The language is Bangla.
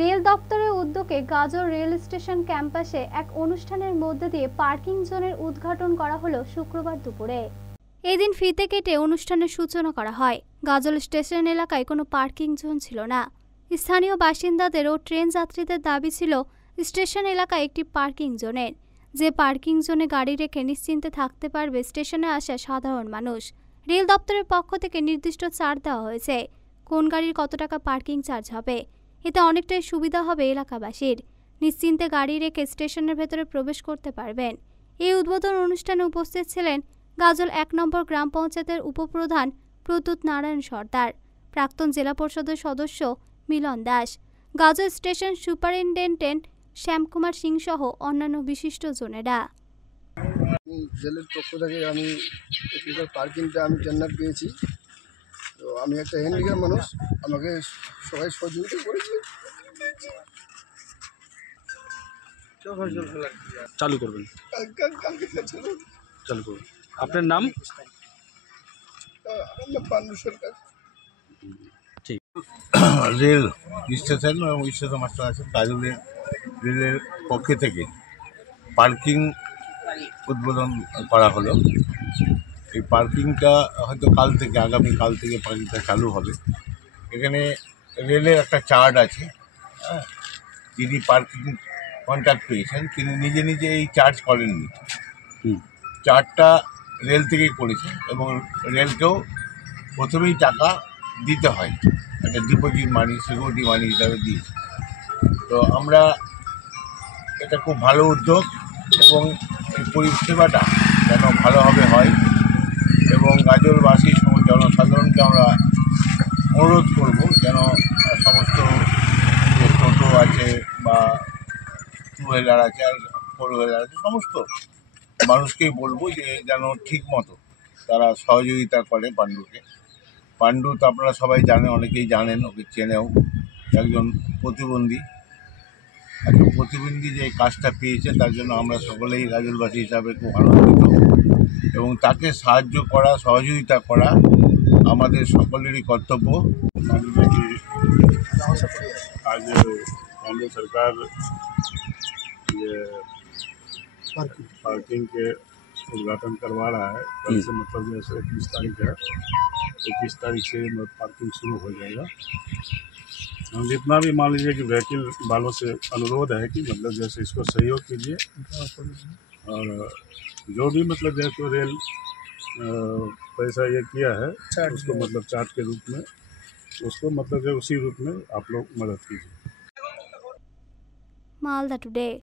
রেল দপ্তরের উদ্যোগে গাজল রেল স্টেশন ক্যাম্পাসে এক অনুষ্ঠানের মধ্যে দিয়ে পার্কিং জোনের উদ্ঘাটন করা হলো শুক্রবার দুপুরে। এদিন ফিতে কেটে অনুষ্ঠানের সূচনা করা হয়। গাজল স্টেশন এলাকায় কোনো পার্কিং জোন ছিল না। স্থানীয় বাসিন্দাদের ও ট্রেন যাত্রীদের দাবি ছিল স্টেশন এলাকায় একটি পার্কিং জোনের, যে পার্কিং জোনে গাড়ি রেখে নিশ্চিন্তে থাকতে পারবে স্টেশনে আসা সাধারণ মানুষ। রেল দপ্তরের পক্ষ থেকে নির্দিষ্ট চার্জ দেওয়া হয়েছে কোন গাড়ির কত টাকা পার্কিং চার্জ হবে। এতে অনেকটাই সুবিধা হবে এলাকাবাসীর। নিশ্চিন্তে গাড়ি রেখে স্টেশনের ভেতরে প্রবেশ করতে পারবেন। এই উদ্বোধন অনুষ্ঠানে উপস্থিত ছিলেন গাজল ১ নম্বর গ্রাম পঞ্চায়েতের উপপ্রধান প্রদ্যুৎ নারায়ণ সর্দার, প্রাক্তন জেলা পরিষদের সদস্য মিলন দাস, গাজল স্টেশন সুপারিনটেনডেন্ট শ্যামকুমার সিং সহ অন্যান্য বিশিষ্টজনেরা। রেলের পক্ষ থেকে আমি এখানকার পার্কিংটা আমি টেন্ডার পেয়েছি। তো আমি একটা হ্যান্ডিক্যাপ মানুষ, আমাকে সবাই সহযোগিতা করেছে। চালু করবেন, কালকে চালু করবেন। আপনার নাম? আমার নাম পান্ডু সরকার। ঠিক। রেল স্টেশন এবং স্টেশন মাস্টার আছেন গাজলের রেলের পক্ষ থেকে পার্কিং উদ্বোধন করা হলো। এই পার্কিংটা হয়তো আগামী কাল থেকে পার্কিংটা চালু হবে। এখানে রেলের একটা চার্ট আছে, হ্যাঁ, যিনি পার্কিং কন্ট্রাক্ট পেয়েছেন তিনি নিজে নিজে এই চার্জ করেননি। চার্টটা রেল থেকেই করেছে এবং রেলকেও প্রথমেই টাকা দিতে হয়, একটা ডিপোজিট মানি, সিকিউরিটি মানি হিসাবে দিয়েছে। তো আমরা এটা খুব ভালো উদ্যোগ এবং এই পরিষেবাটা যেন ভালোভাবে হয় এবং গাজলবাসী জনসাধারণকে আমরা অনুরোধ করব যেন সমস্ত যে টোটো আছে বা টু হুইলার আছে আর ফোর হুইলার আছে সমস্ত মানুষকেই বলবো যে যেন ঠিক মতো তারা সহযোগিতা করে পাণ্ডুকে। পাণ্ডু তো আপনারা সবাই জানেন, অনেকেই জানেন, ওকে চেনেও, একজন প্রতিবন্ধী। একজন প্রতিবন্ধী যে কাজটা পেয়েছে তার জন্য আমরা সকলেই গাজলবাসী হিসাবে খুব আনন্দিত এবং তাকে সাহায্য করা, সহযোগিতা করা আমাদের সকলেরই কর্তব্য। आज केंद्र सरकार ये पार्किंग के उद्घाटन करवा रहा है। कल से मतलब जैसे 21 तारीख है, 21 तारीख से पार्किंग शुरू हो जाएगा। हम जितना भी मान लीजिए कि व्हीकल वालों से अनुरोध है कि मतलब जैसे इसको सहयोग कीजिए और जो भी मतलब जैसे रेल पैसा ये किया है उसको मतलब चार्ज के रूप में उसको मतलब जो उसी रूप में आप लोग मदद कीजिए। मालदा टुडे।